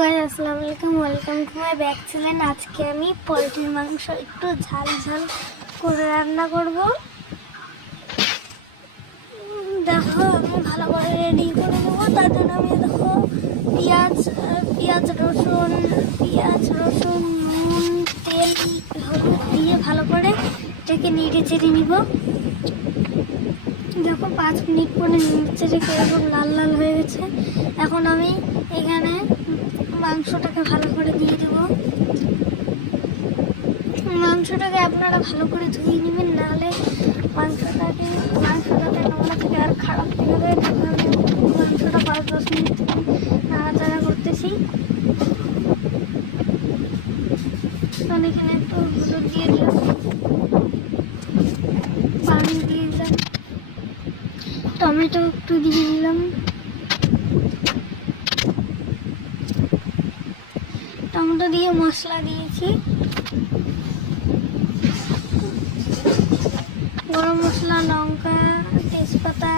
Guys, আসসালামু আলাইকুম, welcome to my back channel. আজকে আমি পোলট্রির মাংস একটু ঝাল ঝাল করে রান্না করব। দেখো আমি ভালো করে রেডি করে নেবো। তার জন্য আমি দেখো পেঁয়াজ রসুন নুন তেল হলুদ দিয়ে ভালো করে এটাকে নেড়ে চেড়ে নিব। দেখো 5 মিনিট পরে নেড়ে চেড়ে এরকম লাল লাল হয়ে গেছে। এখন আমি এখানে মাংসটাকে ভালো করে দিয়ে দেব। মাংসটাকে আপনারা ভালো করে ধুয়ে নেবেন, নাহলে মাংসটাতে নোংরা থেকে আর খারাপ থেকে যাবে। মাংসটা 5-10 মিনিট নাড়াচাড়া করতেছি। কারণ এখানে একটু হলুদ দিয়ে দিলাম, পানি দিয়ে দিলাম, টমেটো একটু দিয়ে দিলাম, টমেটো দিয়ে মশলা দিয়েছি, গরম মশলা, লঙ্কা, তেজপাতা,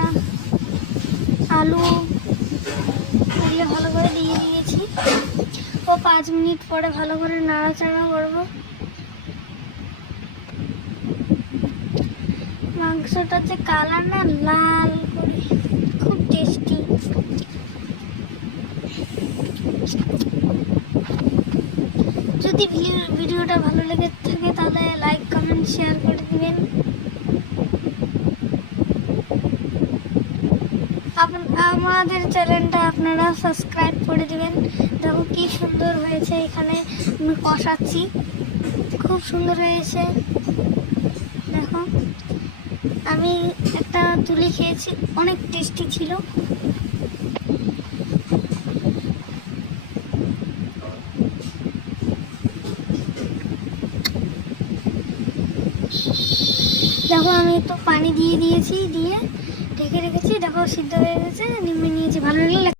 আলু এগুলো ভালো করে দিয়ে দিয়েছি। ও 5 মিনিট পরে ভালো করে নাড়াচাড়া করব। মাংসটা যে কালার না লাল করে, খুব টেস্টি। যদি ভিডিওটা ভালো লেগে থাকে তাহলে লাইক কমেন্ট শেয়ার করে দিবেন। আমাদের চ্যানেলটা আপনারা সাবস্ক্রাইব করে দিবেন। দেখো কি সুন্দর হয়েছে, এখানে আমি কষাচ্ছি, খুব সুন্দর হয়েছে। দেখো আমি একটা তুলে খেয়েছি, অনেক টেস্টি ছিল। দেখো আমি তো পানি দিয়ে দিয়েছি, দিয়ে ঢেকে রেখেছি। দেখো সিদ্ধ হয়ে গেছে, নিয়ে নিয়েছি। ভালো লাগলে